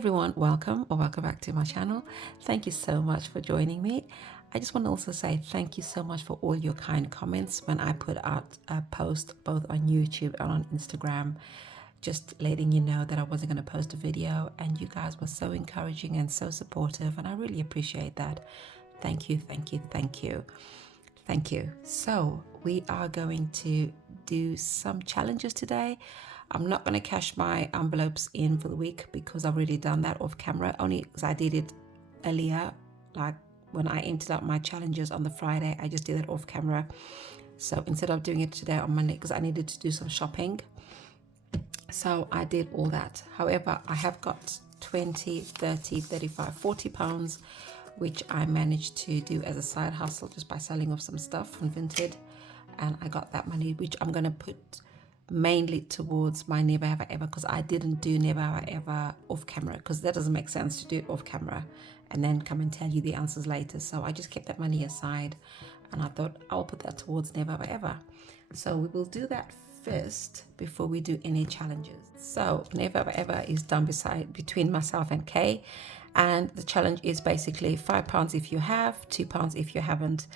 everyone, welcome or welcome back to my channel. Thank you so much for joining me. I just want to also say thank you so much for all your kind comments when I put out a post both on YouTube and on Instagram, just letting you know that I wasn't going to post a video, and you guys were so encouraging and so supportive, and I really appreciate that. Thank you, thank you, thank you. Thank you. So we are going to do some challenges today. I'm not going to cash my envelopes in for the week because I've already done that off camera, only because I did it earlier, like when I emptied out my challenges on the Friday, I just did it off camera. So instead of doing it today on Monday, because I needed to do some shopping, so I did all that. However, I have got 20, 30, 35, 40 pounds, which I managed to do as a side hustle just by selling off some stuff from Vinted. And I got that money, which I'm going to put mainly towards my Never Ever Ever, because I didn't do Never Ever Ever off camera, because that doesn't make sense to do it off camera and then come and tell you the answers later. So I just kept that money aside and I thought I'll put that towards Never Ever Ever. So we will do that first before we do any challenges. So Never Ever Ever is done between myself and Kay, and the challenge is basically £5 if you have, £2 if you haven't.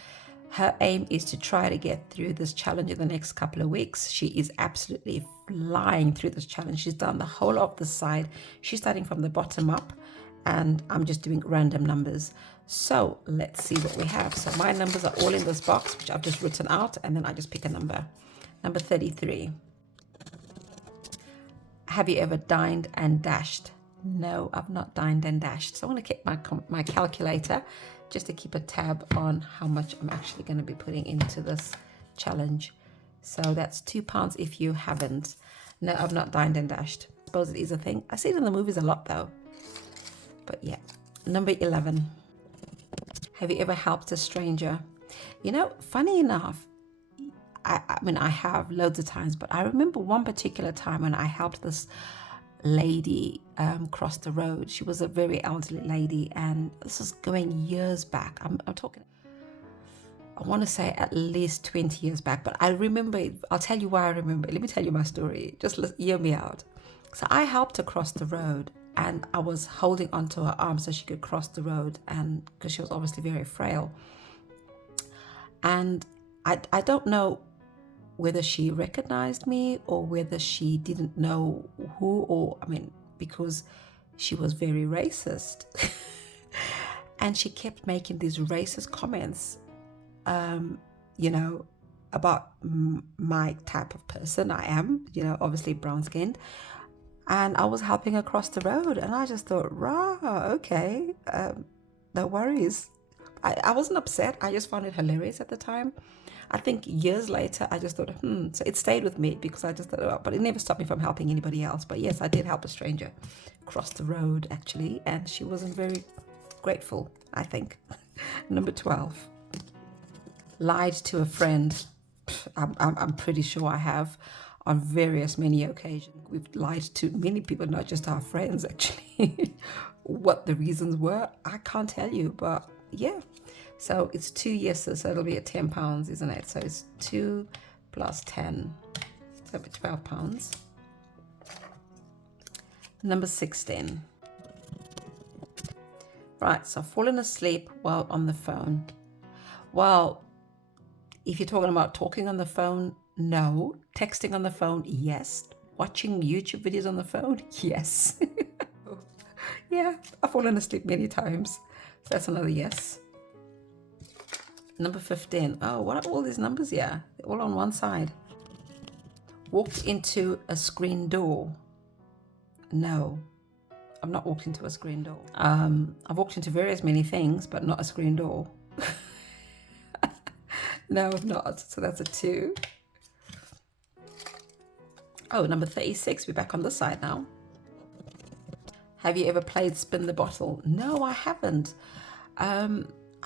Her aim is to try to get through this challenge in the next couple of weeks. She is absolutely flying through this challenge. She's done the whole of the side. She's starting from the bottom up, and I'm just doing random numbers. So let's see what we have. So my numbers are all in this box, which I've just written out, and then I just pick a number. Number 33. Have you ever dined and dashed? No, I've not dined and dashed. So I'm going to keep my calculator just to keep a tab on how much I'm actually going to be putting into this challenge. So that's £2 if you haven't. No, I've not dined and dashed. I suppose it is a thing. I see it in the movies a lot though. But yeah. Number 11. Have you ever helped a stranger? You know, funny enough, I mean, I have loads of times, but I remember one particular time when I helped this lady cross the road. She was a very elderly lady, and this is going years back. I'm talking, I want to say at least 20 years back, but I remember it. I'll tell you why I remember. Let me tell you my story. Just hear me out. So I helped her cross the road, and I was holding onto her arm so she could cross the road, and because she was obviously very frail. And I don't know whether she recognized me or whether she didn't know who, or I mean, because she was very racist. And she kept making these racist comments, you know, about my type of person I am, you know, obviously brown skinned. And I was helping her cross the road, and I just thought, rah, okay, no worries. I wasn't upset. I just found it hilarious at the time. I think years later, I just thought, so it stayed with me because I just thought, oh, but it never stopped me from helping anybody else. But yes, I did help a stranger cross the road actually, and she wasn't very grateful, I think. Number 12. Lied to a friend. I'm pretty sure I have on many occasions. We've lied to many people, not just our friends actually. What the reasons were, I can't tell you, but yeah. So it's 2 yeses, so it'll be at £10, isn't it? So it's 2 plus 10, so it'll be £12. Number 16. Right, so falling asleep while on the phone. Well, if you're talking about talking on the phone, no. Texting on the phone, yes. Watching YouTube videos on the phone, yes. Yeah, I've fallen asleep many times. So that's another yes. Number 15. Oh, what are all these numbers here? They're all on one side. Walked into a screen door. No, I've not walked into a screen door. I've walked into many things, but not a screen door. No, I've not. So that's a 2. Oh, number 36. We're back on this side now. Have you ever played Spin the Bottle? No, I haven't.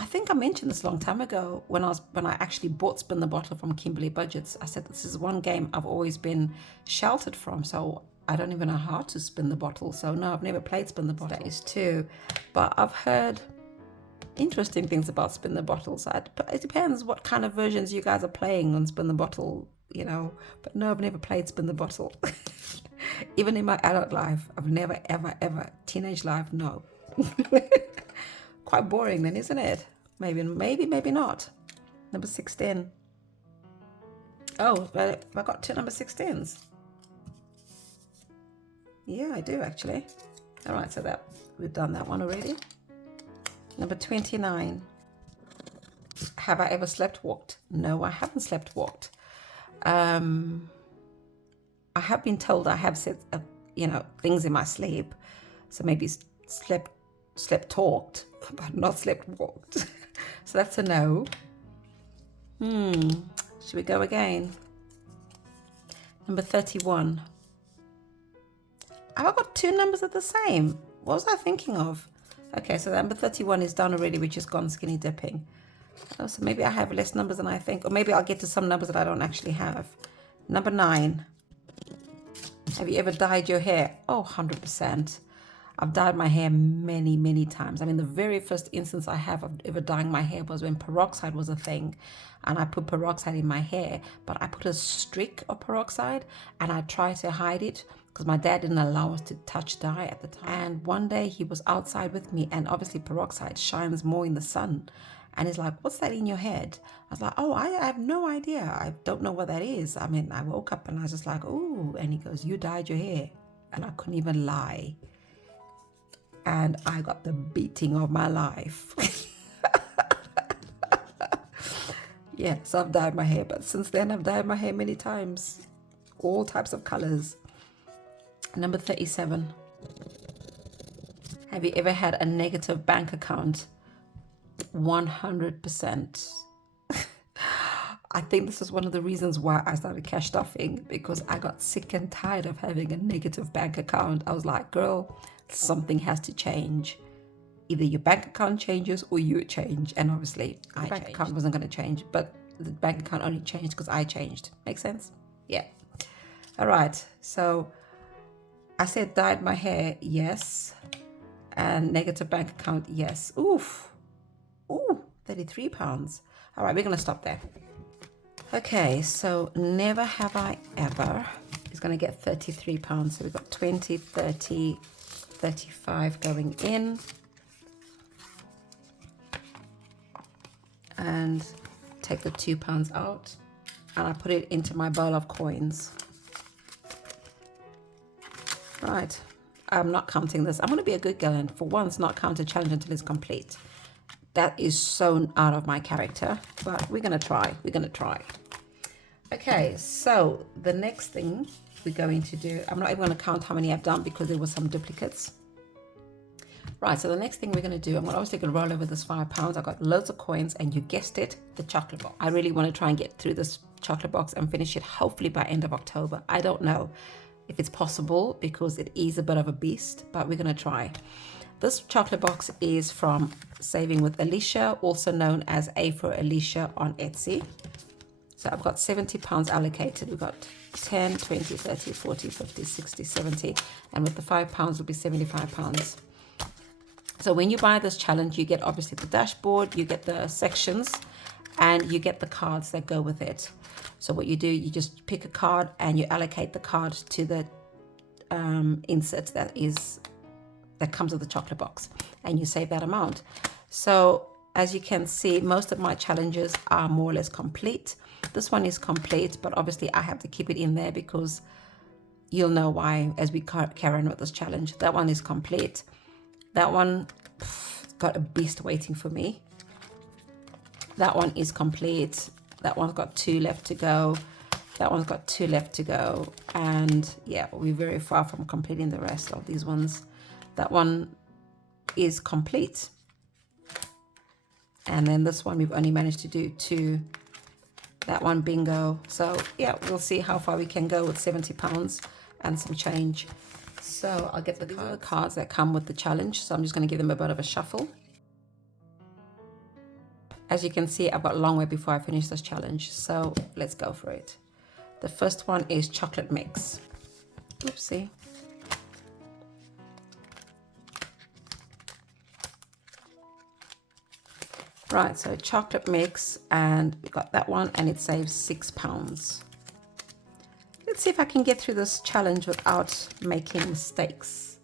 I think I mentioned this a long time ago when I actually bought Spin the Bottle from Kimberly Budgets. I said this is one game I've always been sheltered from, so I don't even know how to spin the bottle. So no, I've never played Spin the Bottle. That is 2, but I've heard interesting things about Spin the Bottle. So it depends what kind of versions you guys are playing on Spin the Bottle. you know. But no, I've never played spin the bottle. Even in my adult life, I've never, ever, ever. Teenage life, no. Quite boring then, isn't it? Maybe not. Number 16. Oh, but I got two number 16s. Yeah, I do actually. All right, so that we've done that one already. Number 29. Have I ever slept walked? No, I haven't slept walked. I have been told I have said, things in my sleep. So maybe slept talked, but not slept walked. So that's a no. Should we go again? Number 31. Have I got two numbers that are the same? What was I thinking of? Okay, so number 31 is done already, which is gone skinny dipping. Oh, so maybe I have less numbers than I think, or maybe I'll get to some numbers that I don't actually have. Number 9. Have you ever dyed your hair? Oh, 100%. I've dyed my hair many, many times. I mean, the very first instance I have of ever dyeing my hair was when peroxide was a thing. And I put peroxide in my hair, but I put a streak of peroxide and I tried to hide it because my dad didn't allow us to touch dye at the time. And one day he was outside with me, and obviously peroxide shines more in the sun. And he's like, what's that in your head? I was like, oh, I have no idea. I don't know what that is. I mean, I woke up and I was just like, oh, and he goes, you dyed your hair. And I couldn't even lie. And I got the beating of my life. Yeah, so I've dyed my hair, but since then I've dyed my hair many times. All types of colors. Number 37. Have you ever had a negative bank account? 100%. I think this is one of the reasons why I started cash stuffing, because I got sick and tired of having a negative bank account. I was like, girl, something has to change. Either your bank account changes or you change. And obviously, the bank account wasn't going to change, but the bank account only changed because I changed. Make sense? Yeah. All right. So I said dyed my hair, yes. And negative bank account, yes. Oof. Ooh, £33. All right, we're going to stop there. Okay, so never have I ever is going to get £33. So we've got 20, 30, 35 going in. And take the £2 out. And I put it into my bowl of coins. Right, I'm not counting this. I'm going to be a good girl and for once not count a challenge until it's complete. That is so out of my character, but we're going to try. We're going to try. Okay, so the next thing we're going to do, I'm not even going to count how many I've done because there were some duplicates. Right, so the next thing we're going to do, I'm obviously going to roll over this £5. I've got loads of coins, and you guessed it, the chocolate box. I really want to try and get through this chocolate box and finish it hopefully by end of October. I don't know if it's possible because it is a bit of a beast, but we're going to try. This chocolate box is from Saving with Alicia, also known as A for Alicia on Etsy. So I've got £70 allocated. We've got 10, 20, 30, 40, 50, 60, 70. And with the £5 will be £75. So when you buy this challenge, you get obviously the dashboard, you get the sections, and you get the cards that go with it. So what you do, you just pick a card and you allocate the card to the insert that comes with the chocolate box, and you save that amount. So as you can see, most of my challenges are more or less complete. This one is complete, but obviously I have to keep it in there because you'll know why as we carry on with this challenge. That one is complete. That one got a beast waiting for me. That one is complete. That one's got 2 left to go. That one's got 2 left to go. And yeah, we're very far from completing the rest of these ones. That one is complete. And then this one, we've only managed to do 2. That one, bingo. So yeah, we'll see how far we can go with £70 and some change. So I'll get these are the cards that come with the challenge. So I'm just going to give them a bit of a shuffle. As you can see, I've got a long way before I finish this challenge. So let's go for it. The first one is chocolate mix. Oopsie. Right, so chocolate mix, and we got that one, and it saves £6. let's see if I can get through this challenge without making mistakes,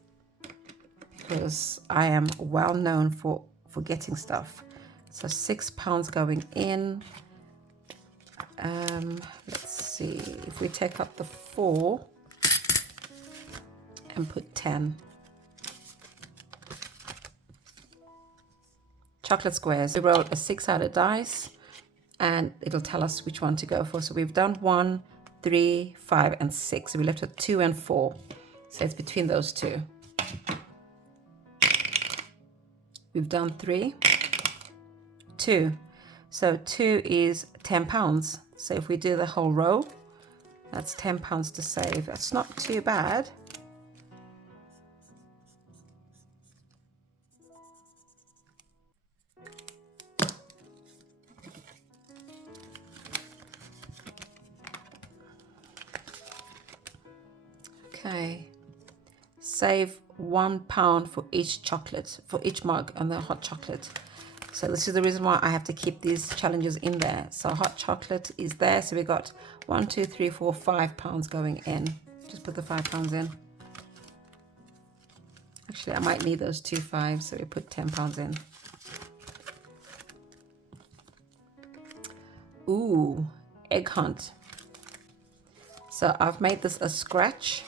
because I am well known for forgetting stuff. So £6 going in. Let's see if we take up the 4 and put 10. Chocolate squares. We rolled a 6-sided dice and it'll tell us which one to go for. So we've done 1, 3, 5, and 6. So we left at 2 and 4. So it's between those two. We've done 3, 2. So 2 is £10. So if we do the whole row, that's £10 to save. That's not too bad. Okay, save £1 for each chocolate, for each mug and the hot chocolate. So this is the reason why I have to keep these challenges in there. So hot chocolate is there. So we got 1, 2, 3, 4, £5 going in. Just put the £5 in. Actually, I might need those 2 5s, so we put £10 in. Ooh, egg hunt. So I've made this a scratch.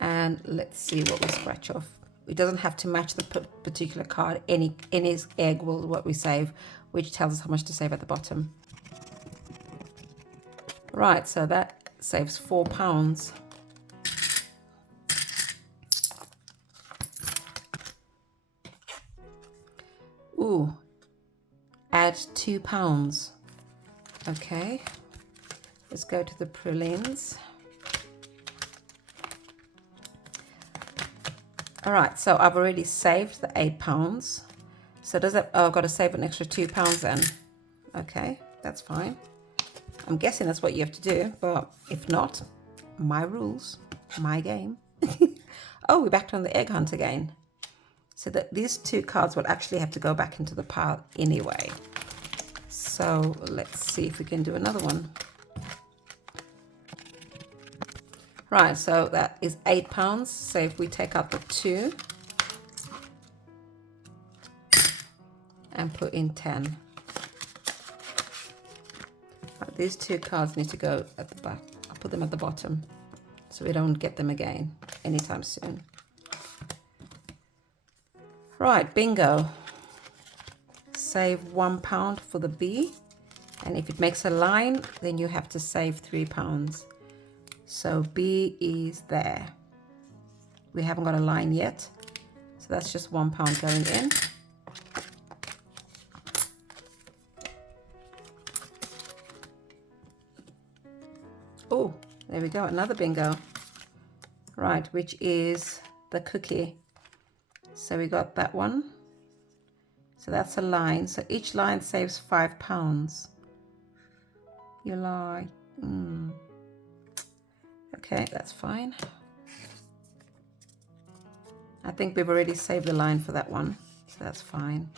And let's see what we scratch off. It doesn't have to match the particular card. Any egg will what we save, which tells us how much to save at the bottom. Right, so that saves £4. Ooh, add £2. Okay, let's go to the pralines. All right, so I've already saved the £8. So does that, oh, I've got to save an extra £2 then. Okay, that's fine. I'm guessing that's what you have to do, but if not, my rules, my game. Oh, we're back on the egg hunt again. So that these 2 cards will actually have to go back into the pile anyway. So let's see if we can do another one. Right, so that is £8. So if we take out the 2 and put in 10. Right, these 2 cards need to go at the back. I'll put them at the bottom so we don't get them again anytime soon. Right, bingo. Save £1 for the B. And if it makes a line, then you have to save £3. So B is there. We haven't got a line yet. So that's just £1 going in. Oh, there we go, another bingo. Right, which is the cookie. So we got that one. So that's a line. So each line saves £5. You lie. Okay, that's fine. I think we've already saved the line for that one, so that's fine.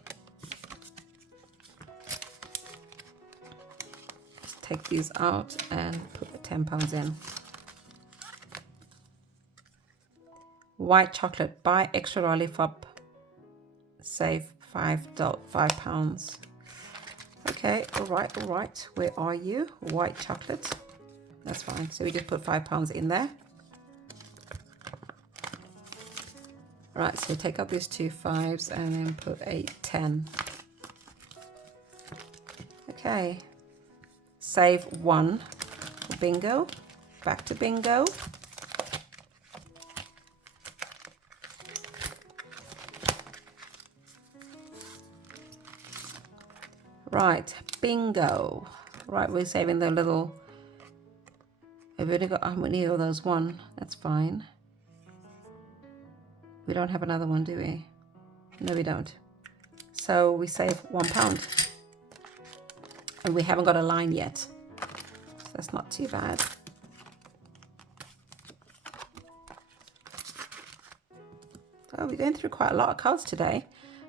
Just take these out and put the £10 in. White chocolate, buy extra lollipop, save £5. Okay, all right. Where are you? White chocolate. That's fine. So we just put £5 in there. Right, so take out these 2 5s and then put a 10. Okay. Save 1 for bingo. Back to bingo. Right, bingo. Right, we're saving the little... We've only got how many of those? 1. That's fine. We don't have another one, do we? No, we don't. So we save £1. And we haven't got a line yet. So that's not too bad. Oh, we're going through quite a lot of cards today.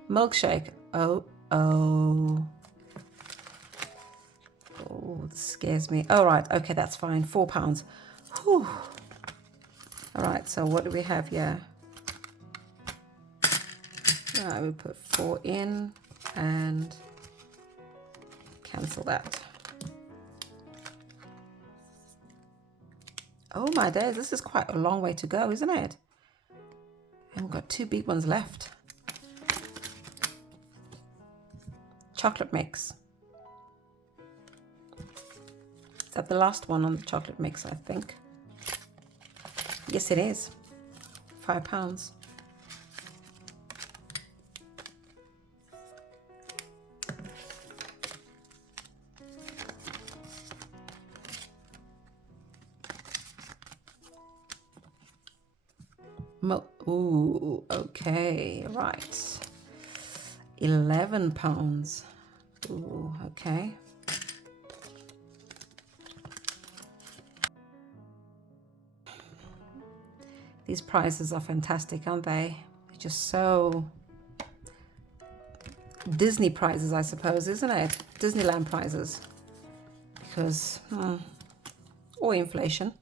Milkshake. Oh, this scares me. All right, okay, that's fine. £4. Whew. All right, so what do we have here? We put 4 in and cancel that. Oh my days, this is quite a long way to go, isn't it? And we've got 2 big ones left. Chocolate mix. Is that the last one on the chocolate mix, I think? Yes, it is. £5. Ooh, okay, right. £11. Ooh, okay. These prizes are fantastic, aren't they? They're just so Disney prizes, I suppose, isn't it? Disneyland prizes. Because, or inflation.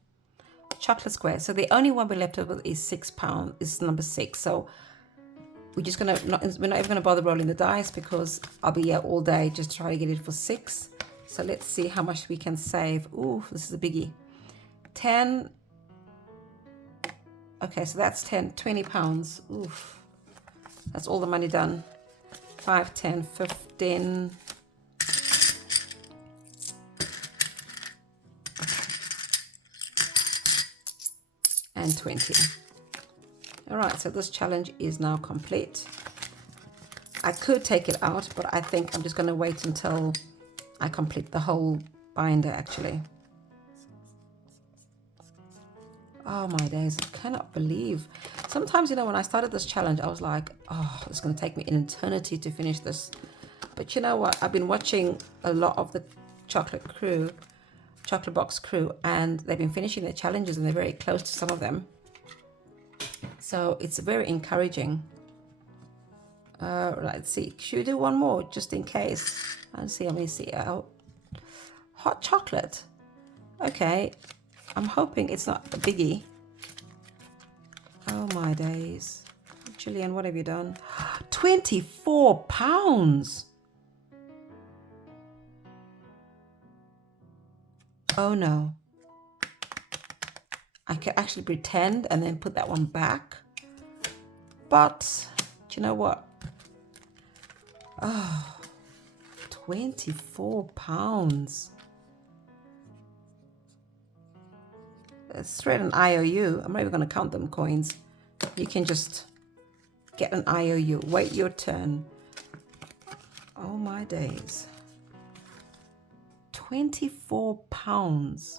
Chocolate square. So the only one we're left with is £6. Is number 6. So we're just we're not even gonna bother rolling the dice because I'll be here all day just trying to get it for 6. So let's see how much we can save. Ooh, this is a biggie. 10. Okay, so that's 10, £20. Oof. That's all the money done. 5, 10, 15. And 20. All right, so this challenge is now complete. I could take it out, but I think I'm just going to wait until I complete the whole binder, actually. Oh my days, I cannot believe. Sometimes, you know, when I started this challenge, I was like, oh, it's going to take me an eternity to finish this. But you know what? I've been watching a lot of the Chocolate Box crew, and they've been finishing their challenges and they're very close to some of them. So it's very encouraging. Let's see. Should we do one more just in case? Let's see. Let me see. Hot chocolate. Okay. I'm hoping it's not a biggie. Oh my days. Gillian, what have you done? £24. Oh no. I can actually pretend and then put that one back. But, do you know what? Oh, £24. It's straight an IOU. I'm not even going to count them coins. You can just get an IOU. Wait your turn. Oh my days. £24.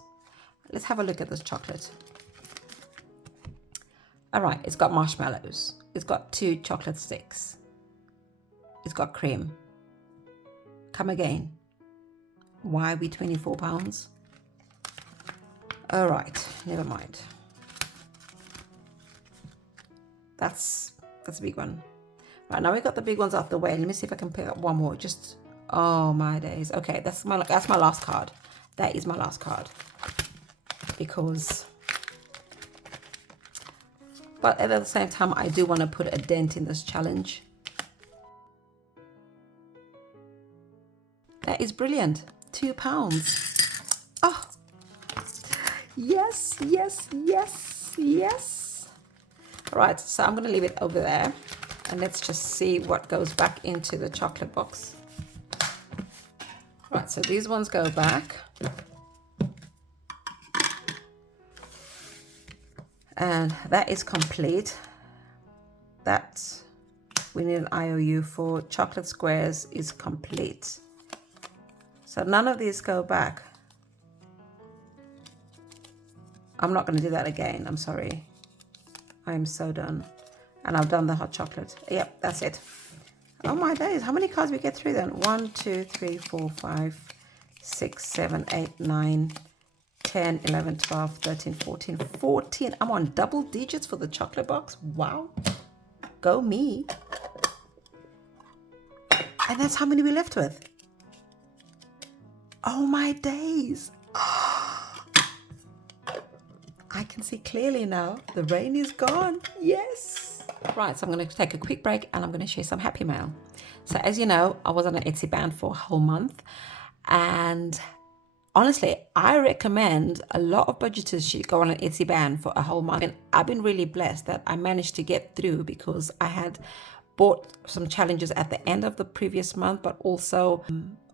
Let's have a look at this chocolate. All right, it's got marshmallows. It's got 2 chocolate sticks. It's got cream. Come again. Why are we £24? All right, never mind. That's a big one. Right, now we got the big ones out the way. Let me see if I can pick up one more. Just, oh my days. Okay, that's my last card. That is my last card. Because, but at the same time, I do want to put a dent in this challenge. That is brilliant. £2. Oh, yes, yes, yes, yes. Right, so I'm going to leave it over there. And let's just see what goes back into the chocolate box. Right, so these ones go back. And that is complete. That we need an IOU for. Chocolate squares is complete. So none of these go back. I'm not going to do that again. I'm sorry. I am so done. And I've done the hot chocolate. Yep, that's it. Oh my days. How many cards we get through then? 1, 2, 3, 4, 5, 6, 7, 8, 9, 10, 11, 12, 13, 14. 14. I'm on double digits for the chocolate box. Wow. Go me. And that's how many we're left with. Oh my days. I can see clearly now. The rain is gone. Yes. Right, so I'm going to take a quick break and I'm going to share some happy mail. So as you know, I was on an Etsy ban for a whole month, and honestly, I recommend a lot of budgeters should go on an Etsy ban for a whole month. And I've been really blessed that I managed to get through because I had bought some challenges at the end of the previous month, but also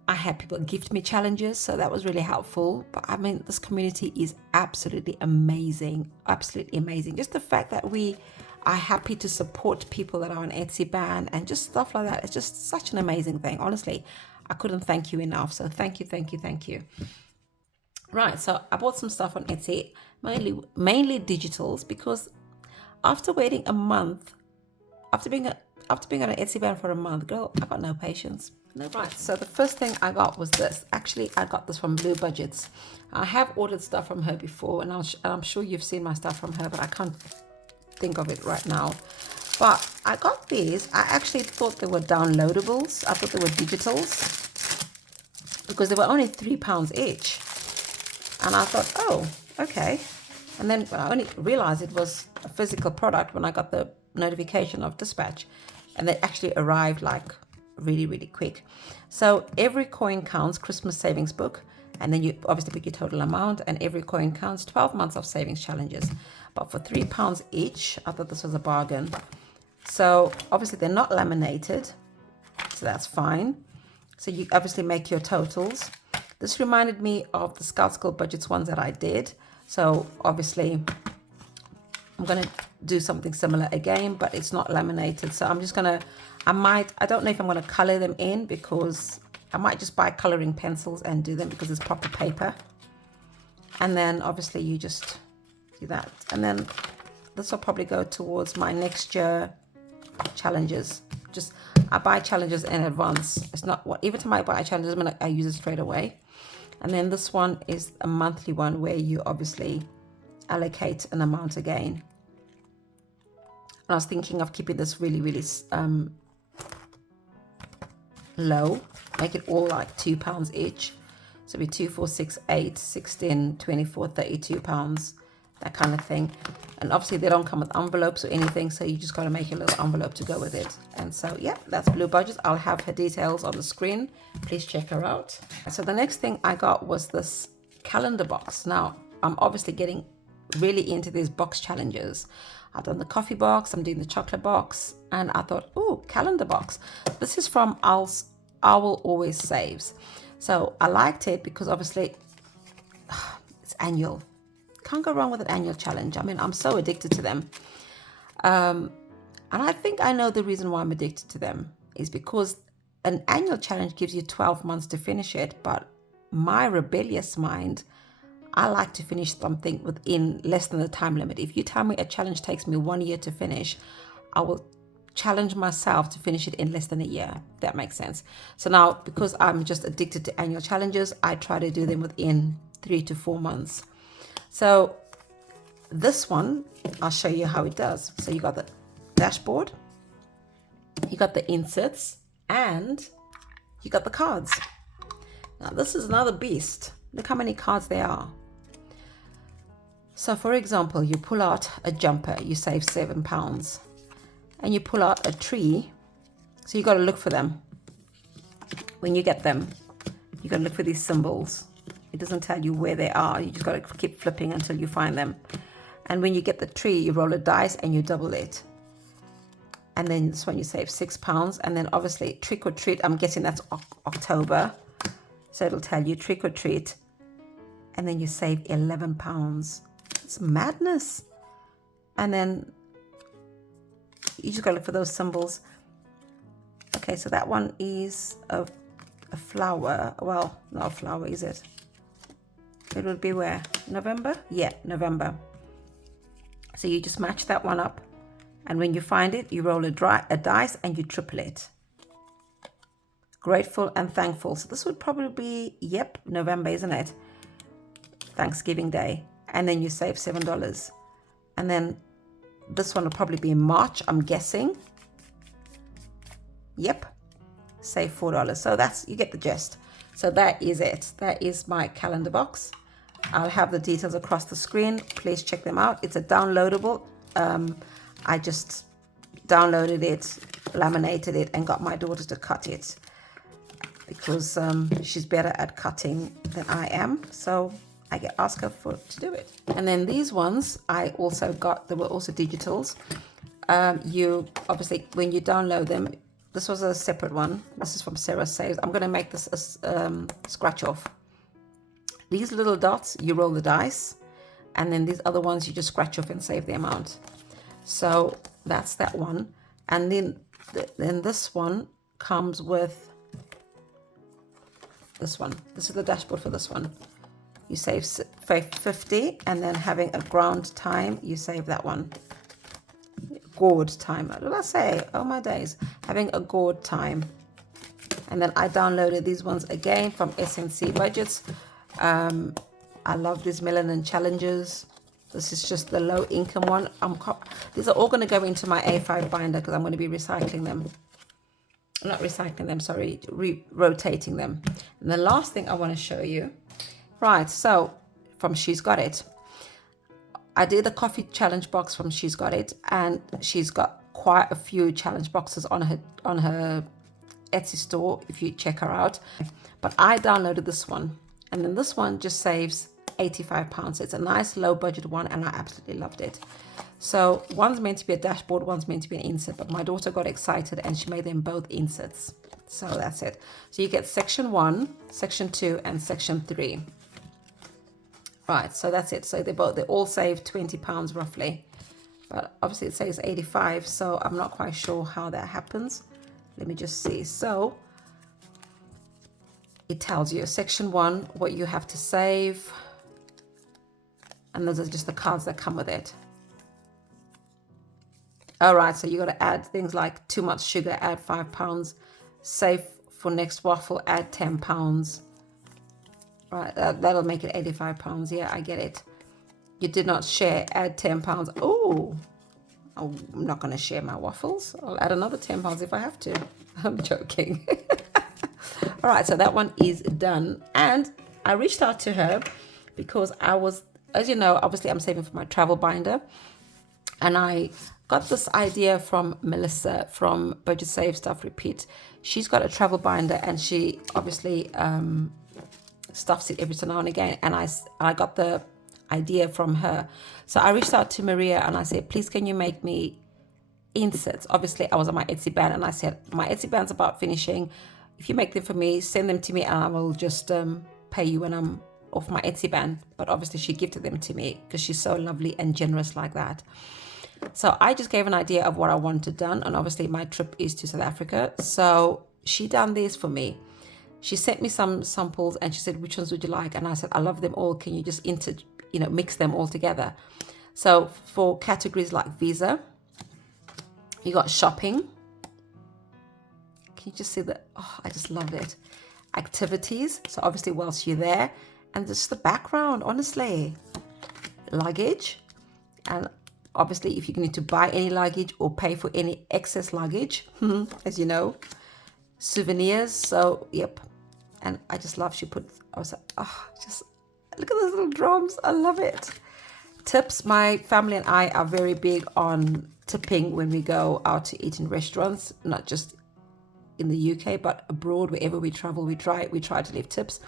I had people gift me challenges, so that was really helpful. But I mean, this community is absolutely amazing, absolutely amazing. Just the fact that we are happy to support people that are on Etsy ban and just stuff like that. It's just such an amazing thing. Honestly, I couldn't thank you enough. So thank you, thank you, thank you. Right, so I bought some stuff on Etsy, mainly digitals, because after waiting a month, after being on an Etsy ban for a month, girl, I got no patience. No. Right, so the first thing I got was this. Actually, I got this from Blue Budgets. I have ordered stuff from her before, and I'm sure you've seen my stuff from her, but I can't think of it right now. But I got these. I actually thought they were downloadables. I thought they were digitals because they were only £3 each. And I thought, oh, okay. And then I only realized it was a physical product when I got the notification of dispatch. And they actually arrived like really, really quick. So every coin counts, Christmas savings book. And then you obviously pick your total amount, and every coin counts 12 months of savings challenges. But for £3 each, I thought this was a bargain. So obviously they're not laminated, so that's fine. So you obviously make your totals. This reminded me of the Scout School Budgets ones that I did. So obviously I'm going to do something similar again, but it's not laminated. So I'm just going to, I don't know if I'm going to color them in, because I might just buy coloring pencils and do them because it's proper paper. And then obviously you just do that. And then this will probably go towards my next year challenges. Just, I buy challenges in advance. It's not what, every time I buy challenges, I use it straight away. And then this one is a monthly one where you obviously allocate an amount again. And I was thinking of keeping this really, really low. Make it all like £2 each. So it'd be 2, 4, 6, 8, 16, 24, £32, that kind of thing. And obviously they don't come with envelopes or anything, so you just got to make a little envelope to go with it. And so yeah, that's Blue Budgets. I'll have her details on the screen. Please check her out. So the next thing I got was this calendar box. Now I'm obviously getting really into these box challenges. I've done the coffee box, I'm doing the chocolate box, and I thought, oh, calendar box. This is from Owl Always Saves. So I liked it because obviously it's annual. Can't go wrong with an annual challenge. I mean, I'm so addicted to them. And I think I know the reason why I'm addicted to them is because an annual challenge gives you 12 months to finish it. But my rebellious mind, I like to finish something within less than the time limit. If you tell me a challenge takes me 1 year to finish, I will challenge myself to finish it in less than a year. If that makes sense. So now, because I'm just addicted to annual challenges, I try to do them within 3 to 4 months. So this one, I'll show you how it does. So you got the dashboard, you got the inserts, and you got the cards. Now this is another beast. Look how many cards there are. So for example, you pull out a jumper, you save £7. And you pull out a tree. So you got to look for them. When you get them, you got to look for these symbols. It doesn't tell you where they are. You just got to keep flipping until you find them. And when you get the tree, you roll a dice and you double it. And then this one you save £6. And then obviously trick or treat, I'm guessing that's October. So it'll tell you trick or treat. And then you save £11. It's madness. And then you just got to look for those symbols. Okay, so that one is a flower. Well, not a flower, is it? It would be where? November? Yeah, November. So you just match that one up. And when you find it, you roll a dice and you triple it. Grateful and thankful. So this would probably be, yep, November, isn't it? Thanksgiving Day. And then you save $7. And then this one will probably be in March, I'm guessing. Yep. Save $4. So that's, you get the gist. So that is it. That is my calendar box. I'll have the details across the screen. Please check them out. It's a downloadable. I just downloaded it, laminated it, and got my daughter to cut it because she's better at cutting than I am. So I ask her to do it. And then these ones I also got. They were also digitals. You obviously, when you download them, this was a separate one. This is from Sarah Saves. I'm going to make this a scratch off. These little dots, you roll the dice, and then these other ones you just scratch off and save the amount. So that's that one. And then this one comes with this one. This is the dashboard for this one. You save 50, and then having a ground time, you save that one. Gourd time. What did I say? Oh my days. Having a gourd time. And then I downloaded these ones again from SNC Budgets. I love these melanin challenges. This is just the low income one. These are all going to go into my A5 binder because I'm going to be recycling them. Not recycling them, sorry, rotating them. And the last thing I want to show you. Right, so from She's Got It. I did the coffee challenge box from She's Got It, and she's got quite a few challenge boxes on her Etsy store if you check her out. But I downloaded this one, and then this one just saves £85. It's a nice low budget one, and I absolutely loved it. So one's meant to be a dashboard, one's meant to be an insert, but my daughter got excited and she made them both inserts. So that's it. So you get section 1, section 2, and section 3. Right, so that's it. So they all save £20 roughly, but obviously it says 85, so I'm not quite sure how that happens. Let me just see. So it tells you section 1 what you have to save, and those are just the cards that come with it. All right, so you got to add things like too much sugar, add £5, save for next waffle, add £10. Right, that'll make it £85. Yeah, I get it. You did not share, add £10. Oh, I'm not going to share my waffles. I'll add another £10 if I have to. I'm joking. All right, so that one is done. And I reached out to her because I was, as you know, obviously I'm saving for my travel binder. And I got this idea from Melissa from Budget Save Stuff Repeat. She's got a travel binder, and she obviously stuffs it every so now and again, and I got the idea from her. So I reached out to Maria and I said, please can you make me inserts? Obviously I was on my Etsy band, and I said my Etsy band's about finishing. If you make them for me, send them to me and I will just pay you when I'm off my Etsy band. But obviously she gifted them to me because she's so lovely and generous like that. So I just gave an idea of what I wanted done, and obviously my trip is to South Africa, so she done these for me. She sent me some samples and she said, which ones would you like? And I said, I love them all. Can you just mix them all together? So for categories like Visa, you got shopping. Can you just see that? Oh, I just love it. Activities. So obviously whilst you're there, and just the background, honestly. Luggage. And obviously if you need to buy any luggage or pay for any excess luggage, as you know. Souvenirs. So yep. And I just love, I was like, oh, just look at those little drums. I love it. Tips. My family and I are very big on tipping when we go out to eat in restaurants, not just in the UK, but abroad, wherever we travel, we try to leave tips.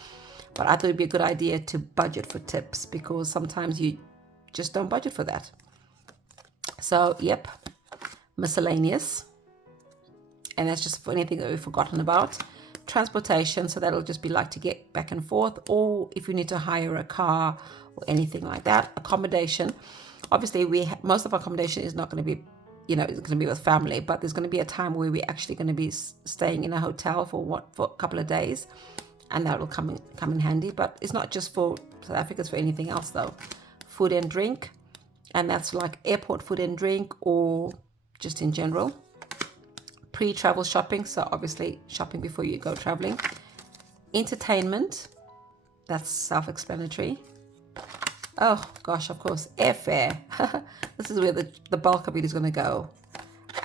But I thought it'd be a good idea to budget for tips, because sometimes you just don't budget for that. So, yep, miscellaneous. And that's just for anything that we've forgotten about. Transportation, so that'll just be like to get back and forth, or if you need to hire a car or anything like that. Accommodation, obviously most of our accommodation is not going to be, it's going to be with family, but there's going to be a time where we're actually going to be staying in a hotel for a couple of days, and that will come in handy. But it's not just for South Africa, it's for anything else though. Food and drink, and that's like airport food and drink, or just in general. Pre-travel shopping, so obviously shopping before you go traveling. Entertainment, that's self-explanatory. Oh gosh, of course, airfare. This is where the bulk of it is going to go.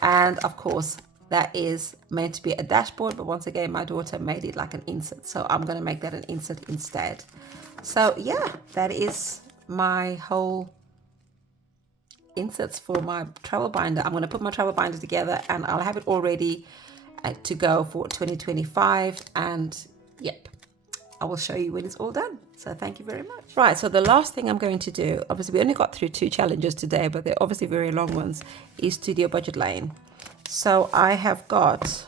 And of course, that is meant to be a dashboard, but once again, my daughter made it like an insert. So I'm going to make that an insert instead. So yeah, that is my whole inserts for my travel binder. I'm going to put my travel binder together and I'll have it all ready to go for 2025. And yep, I will show you when it's all done. So thank you very much. Right, so the last thing I'm going to do, obviously we only got through 2 challenges today, but they're obviously very long ones, is Studio Budget Lane. So I have got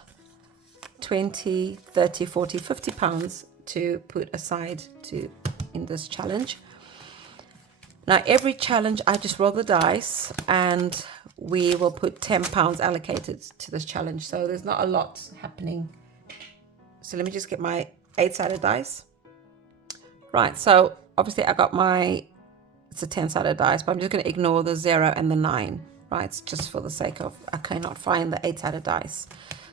20, 30, 40, 50 pounds to put aside in this challenge. Now every challenge I just roll the dice and we will put 10 pounds allocated to this challenge. So there's not a lot happening. So let me just get my 8-sided dice. Right, so obviously I got it's a 10-sided dice, but I'm just going to ignore the 0 and the 9. Right, it's just for the sake of, I cannot find the 8-sided dice.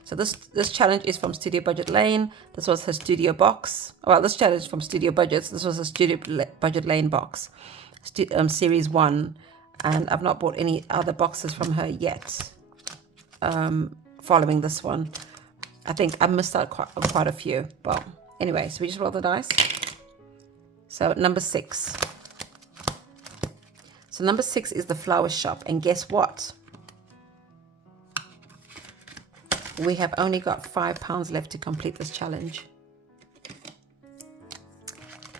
So this challenge is from Studio Budget Lane. This was her Studio box. Well, this challenge is from Studio Budgets. This was a Studio Budget Lane box, series 1, and I've not bought any other boxes from her yet. Following this one, I think I missed out quite a few. But anyway, so we just roll the dice. So number 6. So number 6 is the flower shop, and guess what? We have only got £5 left to complete this challenge.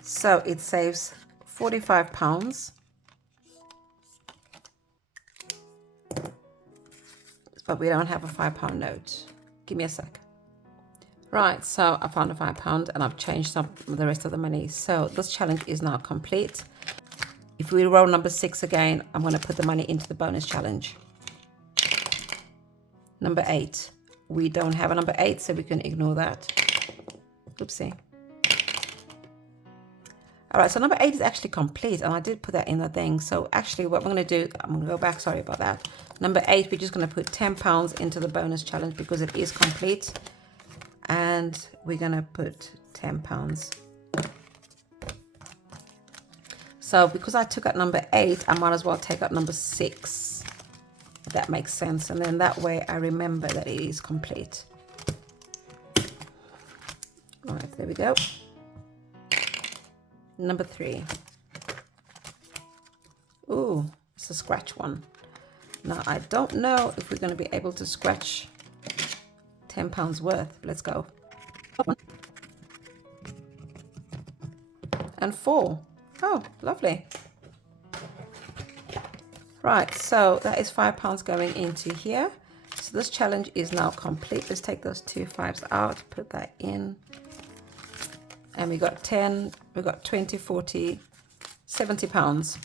So it saves £45. But we don't have a £5 note. Give me a sec. Right, so I found a £5 and I've changed up the rest of the money. So this challenge is now complete. If we roll number 6 again, I'm going to put the money into the bonus challenge. Number 8. We don't have a number 8, so we can ignore that. Oopsie. All right, so number 8 is actually complete, and I did put that in the thing. So actually what I'm going to do, I'm going to go back, sorry about that. Number 8, we're just going to put £10 into the bonus challenge because it is complete. And we're going to put £10. So because I took out number 8, I might as well take out number 6. If that makes sense. And then that way I remember that it is complete. All right, there we go. Number 3. Ooh, it's a scratch one. Now I don't know if we're going to be able to scratch £10 worth. Let's go. And 4. Oh, lovely. Right, so that is £5 going into here. So this challenge is now complete. Let's take those 2 5s out, put that in. And we got 10, we got 20, 40, £70.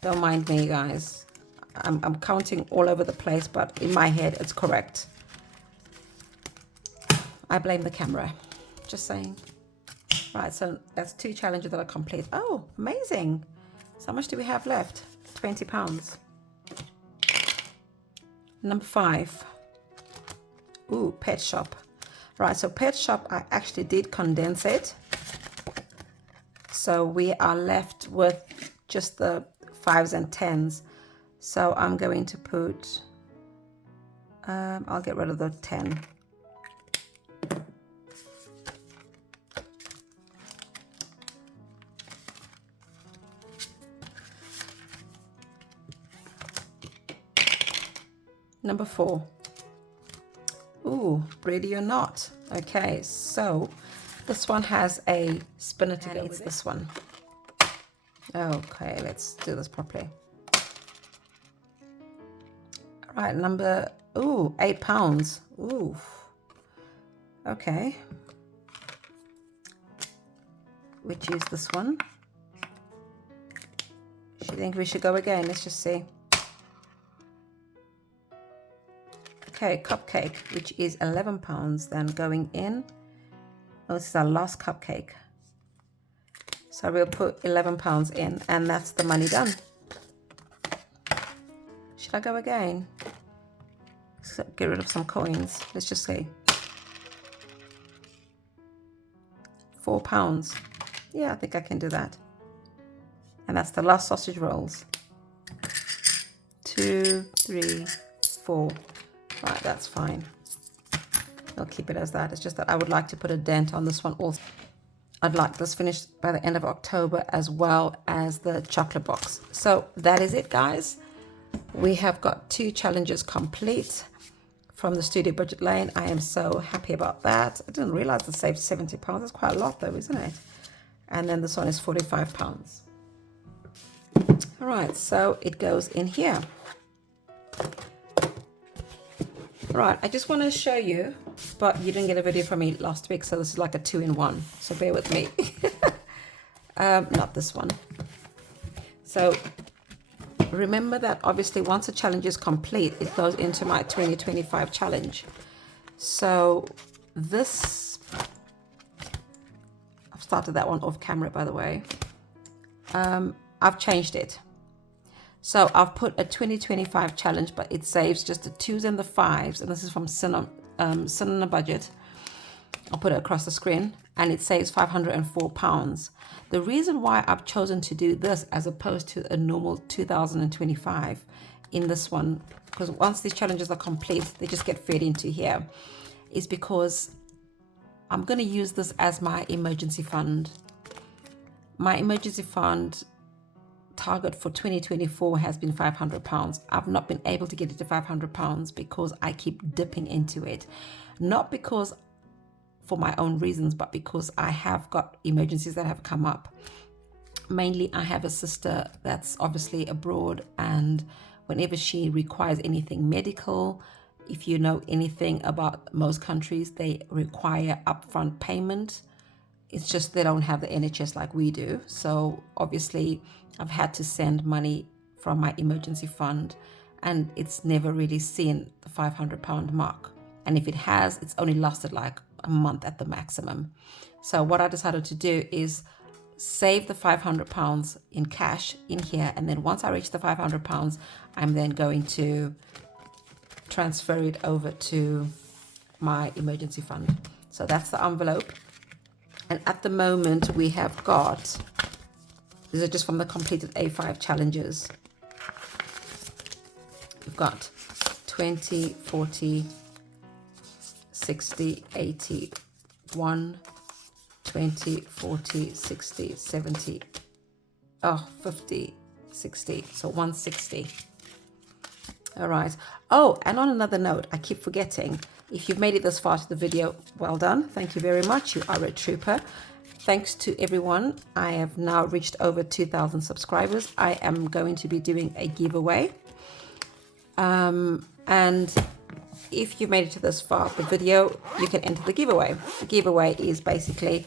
Don't mind me, guys. I'm counting all over the place, but in my head, it's correct. I blame the camera. Just saying. Right, so that's 2 challenges that are complete. Oh, amazing. So how much do we have left? £20. Number 5. Ooh, pet shop. Right, so pet shop, I actually did condense it. So we are left with just the 5s and 10s. So I'm going to put, I'll get rid of the 10. Number 4. Ooh, ready or not. Okay, so this one has a spinner to go with this one. Okay, let's do this properly. All right, number, ooh, £8. Ooh. Okay. Which is this one. Do you think we should go again? Let's just see. Okay, cupcake, which is £11, then going in. Oh, this is our last cupcake. So we'll put £11 in, and that's the money done. Should I go again? Let's get rid of some coins. Let's just say £4. Yeah, I think I can do that. And that's the last sausage rolls. 2, 3, 4. Right, that's fine. I'll keep it as that. It's just that I would like to put a dent on this one also. I'd like this finished by the end of October, as well as the chocolate box. So that is it, guys. We have got 2 challenges complete from the Studio Budget Lane. I am so happy about that. I didn't realize it saved £70. That's quite a lot though, isn't it? And then this one is £45. All right, so it goes in here. Right, I just want to show you, but you didn't get a video from me last week, so this is like a 2-in-1, so bear with me. Not this one. So remember that obviously once a challenge is complete, it goes into my 2025 challenge. So this, I've started that one off camera, by the way. I've changed it. So I've put a 2025 challenge, but it saves just the 2s and the 5s. And this is from Sin on a Budget. I'll put it across the screen, and it saves £504. The reason why I've chosen to do this as opposed to a normal 2025 in this one, because once these challenges are complete, they just get fed into here, is because I'm going to use this as my emergency fund. My emergency fund target for 2024 has been £500. I've not been able to get it to £500 because I keep dipping into it. Not because for my own reasons, but because I have got emergencies that have come up. Mainly, I have a sister that's obviously abroad, and whenever she requires anything medical, if you know anything about most countries, they require upfront payment. It's just they don't have the NHS like we do. So obviously I've had to send money from my emergency fund, and it's never really seen the £500 mark. And if it has, it's only lasted like a month at the maximum. So what I decided to do is save the £500 in cash in here. And then once I reach the £500, I'm then going to transfer it over to my emergency fund. So that's the envelope. And at the moment we have got, these are just from the completed A5 challenges. We've got 20, 40, 60, 80, 1, 20, 40, 60, 70, 50, 60, so 160. All right. Oh, and on another note, I keep forgetting, if you've made it this far to the video, well done. Thank you very much. You are a trooper. Thanks to everyone. I have now reached over 2,000 subscribers. I am going to be doing a giveaway. And if you've made it to this far of the video, you can enter the giveaway. The giveaway is basically,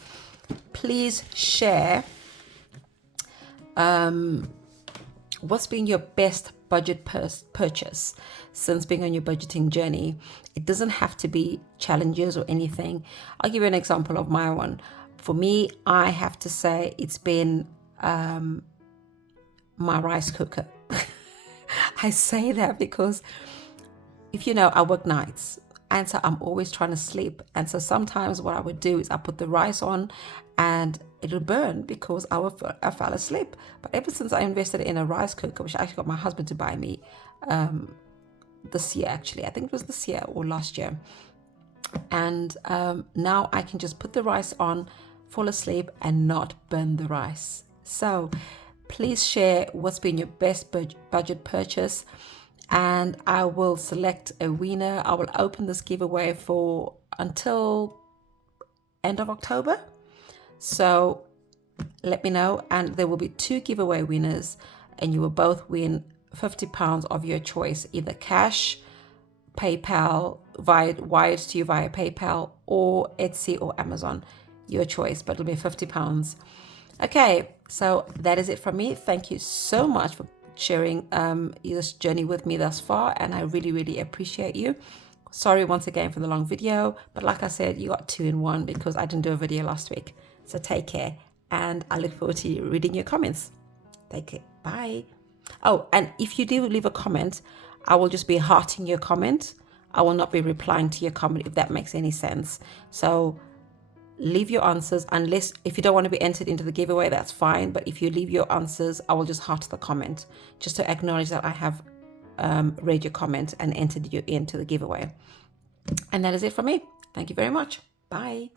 please share what's been your best budget purchase since being on your budgeting journey. It doesn't have to be challenges or anything. I'll give you an example of my one. For me, I have to say it's been my rice cooker. I say that because if you know, I work nights, and so I'm always trying to sleep. And so sometimes what I would do is I put the rice on and it'll burn because I fell asleep. But ever since I invested in a rice cooker, which I actually got my husband to buy me this year, actually, I think it was this year or last year. And now I can just put the rice on, fall asleep, and not burn the rice. So please share what's been your best budget purchase, and I will select a winner. I will open this giveaway for until end of October. So let me know, and there will be 2 giveaway winners, and you will both win £50 of your choice, either cash, PayPal, wired to you via PayPal, or Etsy or Amazon, your choice, but it'll be £50. Okay, so that is it from me. Thank you so much for sharing this journey with me thus far, and I really, really appreciate you. Sorry once again for the long video, but like I said, you got 2 in 1 because I didn't do a video last week. So take care, and I look forward to reading your comments. Take it. Bye. Oh, and if you do leave a comment, I will just be hearting your comment. I will not be replying to your comment, if that makes any sense. So leave your answers, unless if you don't want to be entered into the giveaway, that's fine. But if you leave your answers, I will just heart the comment just to acknowledge that I have read your comment and entered you into the giveaway. And that is it from me. Thank you very much. Bye.